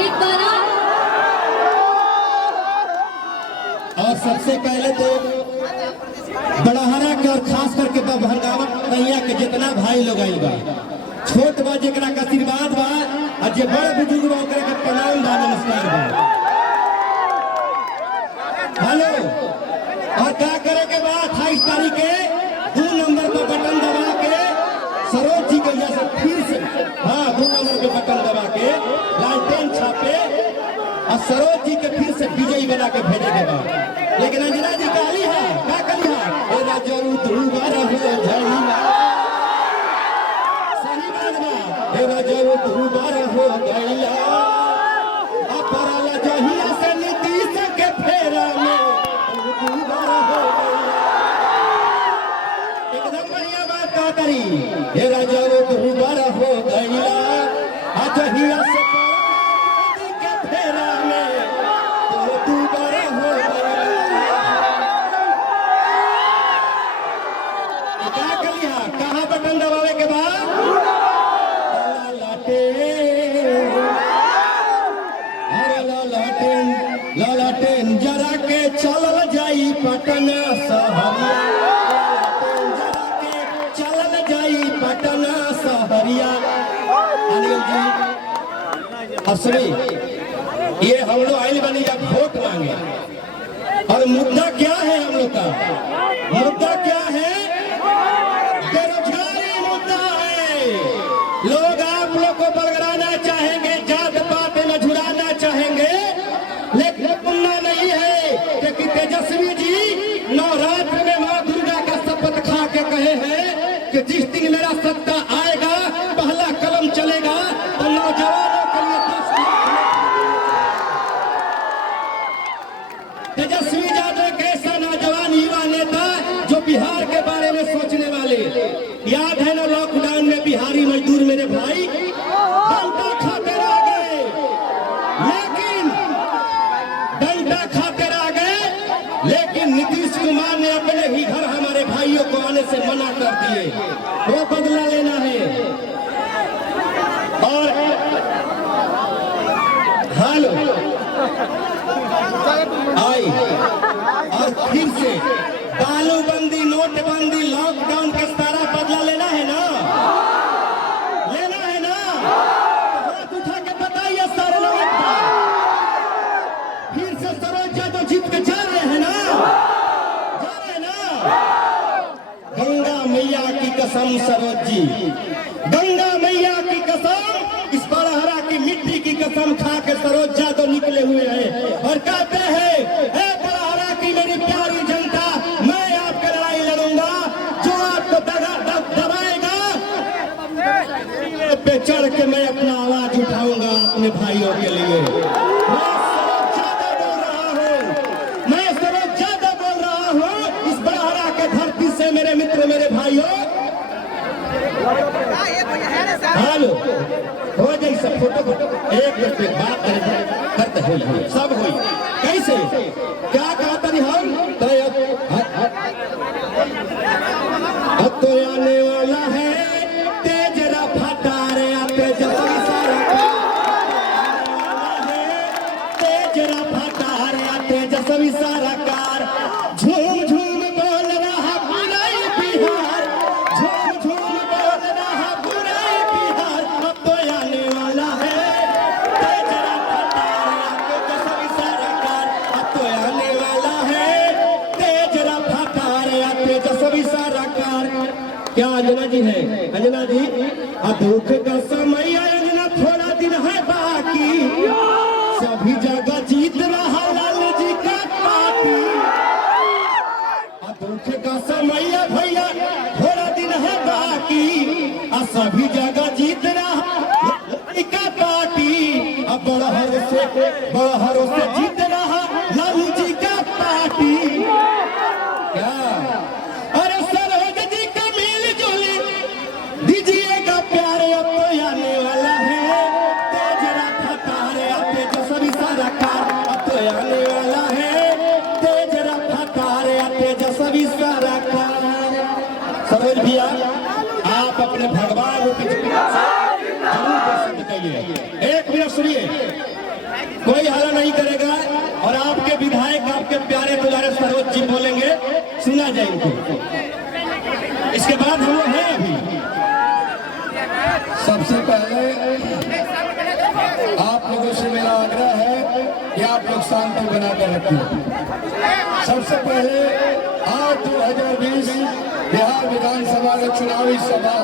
ठीक बाना। और सबसे पहले तो बड़हरा के और खास करके भंगावत कहिया के जितना भाई लोग आइल बा, छोट बा जेकरा का आशीर्वाद बा, और जे बड़ बुजुर्ग बा ओकरा के प्रणाम बा, नमस्कार बा। हेलो, और क्या करे के बाद 28 तारीख के 2 नंबर पर बटन दबा के सरोज जी के जैसे फिर से 2 नंबर पे बटन दबा के लालटेन छापे और सरोज जी के फिर से विजयी बना के भेजे के बाद। लेकिन अंजना जी काली है, क्या करी है, एरा जरूर दुबारा हो जाइला, सही बात बा, एरा जरूर दुबारा हो गइला, अपराला जहिया से नीतीश के फेरा में दुबारा हो गइला। एकदम बढ़िया बात का करी, एरा जरूर दुबारा हो गइला, जहिया से के फेरा में दुबारा हो गइला। क्या करिया, कहाँ बटन दबावे के बाद लालटेन जरा के चलल जाई पटना सहरिया, जरा के चलल जाई पटना सहरिया। अनिल जी अब सुनिए, ये हम लोग आइल बनी जब वोट मांगे, और मुद्दा क्या है हम लोग का, मुद्दा क्या है, बेरोजगारी मुद्दा है। लोग आप लोग को बरगराना चाहेंगे, जात पात में झुराना चाहेंगे, लेकिन सुनना नहीं है कि तेजस्वी जी नवरात्र में मां दुर्गा का शपथ खा के कहे हैं कि जिस दिन मेरा सत्ता आएगा पहला कदम चलेगा तो नौजवानों के लिए तेजस्वी यादव एक ऐसा नौजवान युवा नेता जो बिहार के बारे में सोचने वाले। याद है ना लॉकडाउन में बिहारी मजदूर मेरे भाई डंडा खाते रह गए, लेकिन डंडा खाते रह गए, लेकिन नीतीश कुमार ने अपने ही घर हमारे भाइयों को आने से मना कर दिए। वो बदला लेना है। और हेलो आई, और फिर से बालूबंदी, नोटबंदी, लॉकडाउन का सारा बदला लेना है ना, लेना है ना, तो हाथ उठा के बताइए सारे लोग। फिर से सरोज यादव जीत के जा रहे हैं ना, जा रहे हैं ना। गंगा मैया की कसम सरोज जी, गंगा मैया की कसम, इस बड़हरा की मिट्टी की कसम खा के सरोज यादव निकले हुए हैं और कहते हैं, हे बड़हरा की मेरी प्यारी जनता, मैं आपकी लड़ाई लड़ूंगा, जो आपको दबाएगा पे चढ़ के मैं अपना आवाज उठाऊंगा अपने भाइयों के लिए। मैं सरोज यादव बोल रहा हूँ, मैं सरोज यादव बोल रहा हूँ, इस बड़हरा के धरती से मेरे मित्र, मेरे भाइयों। हेलो, हो जाए सब फोटो एक बात करते हुए सब हुई कैसे क्या कहता नहीं हम तो अब तो आने वाला है तेज रफ्तार, तेजस्वी सरकार, तेज रफ्तार, तेजस्वी सरकार, झूम झूम बोल रहा पूरा बिहार, झूम झूम बोल रहा पूरा बिहार। अब तो आने वाला है तेज रफ्तार, तेजस्वी सरकार, अब तो आने वाला है तेज रफ्तार, तेजस्वी सरकार। क्या अंजना जी है, अंजना जी, दुख का समय अंजना थोड़ा दिन है बाकी, सभी जगह जीत रहा लाल जी का पार्टी। दुख का समय भैया थोड़ा दिन है बाकी, सभी जगह जीत रहा का पार्टी, अब बड़हरों से जीत रहा लालू जी का पार्टी। क्या अरे सरोज जी का मिल जुली दीजिएगा प्यार, अब तो आने वाला है तेज रफ्तार, तेजस्वी सरकार, अब तो आने वाला है तेज रफ्तार, तेजस्वी सरकार। सरोज भैया आप अपने भगवान रूपी जरूर दर्शन करिए। एक मिनट सुनिए, है सरोज जी बोलेंगे, सुना जाए इनको। इसके बाद हम लोग हैं अभी। सबसे पहले आप लोगों से मेरा आग्रह है कि आप लोग शांति बनाकर रखें। सबसे पहले आज 2020 बिहार विधानसभा के चुनावी सभा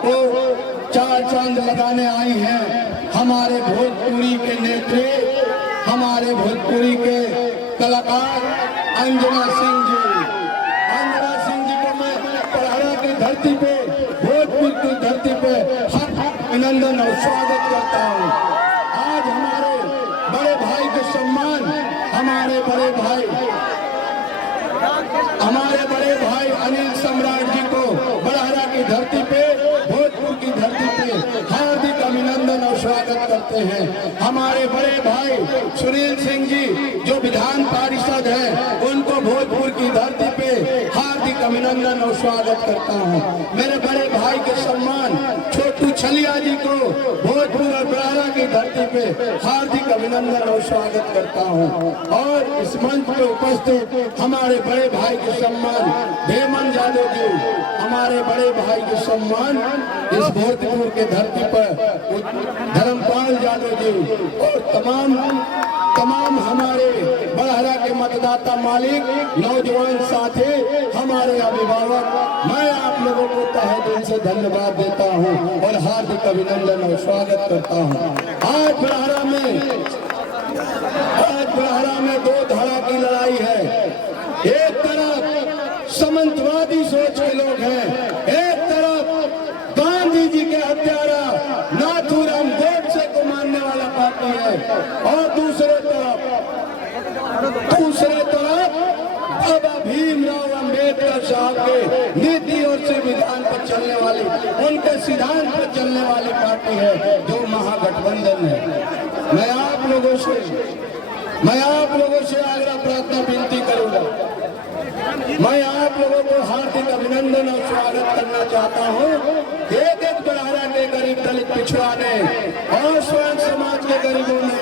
को चार चांद लगाने आई हैं हमारे भोजपुरी के नेत्री, हमारे भोजपुरी के कलाकार अंजना सिंह जी। अंजना सिंह जी को मैं पढ़ाना की धरती पे, भोजपुर की धरती पे अभिनंदन और स्वागत करता हूँ। आज हमारे बड़े भाई के सम्मान, हमारे बड़े भाई अनिल सम्राट जी को बड़हरा की धरती पे, भोजपुर की धरती पे हार्दिक अभिनंदन और स्वागत करते हैं। हमारे बड़े भाई सुनील सिंह जी जो विधान पारिषद हैं, उनको भोजपुर की धरती पे हार्दिक अभिनंदन और स्वागत करता हूँ। मेरे बड़े भाई के सम्मान छोटू छलिया जी को भोजपुर और बड़हरा की धरती पे हार्दिक अभिनंदन और स्वागत करता हूँ। और इस मंच पे उपस्थित हमारे बड़े भाई के सम्मान भेमन यादव जी, हमारे बड़े भाई के सम्मान इस भोजपुर के धरती पर धर्मपाल यादव जी और तमाम हमारे बड़हरा के मतदाता मालिक, नौजवान साथी, हमारे अभिभावक, मैं आप लोगों को तहे दिल से धन्यवाद देता हूं और हार्दिक अभिनंदन और स्वागत करता हूं। आज बड़हरा में दो धड़ा की लड़ाई है। एक तरफ सामंतवादी सोच के लोग हैं, एक तरफ गांधी जी के हत्यारा नाथूराम गोडसे को मानने वाला पार्टी है, और दूसरे तरफ बाबा भीमराव अंबेडकर साहब के नीति और संविधान पर चलने वाली, उनके सिद्धांत पर चलने वाली पार्टी है जो महागठबंधन है। मैं आप लोगों से आग्रह प्रार्थना विनती करूंगा। मैं आप लोगों को हार्दिक अभिनंदन और स्वागत करना चाहता हूँ। एक बड़हरा के गरीब, दलित, पिछड़ा ने और स्वयं समाज के गरीबों ने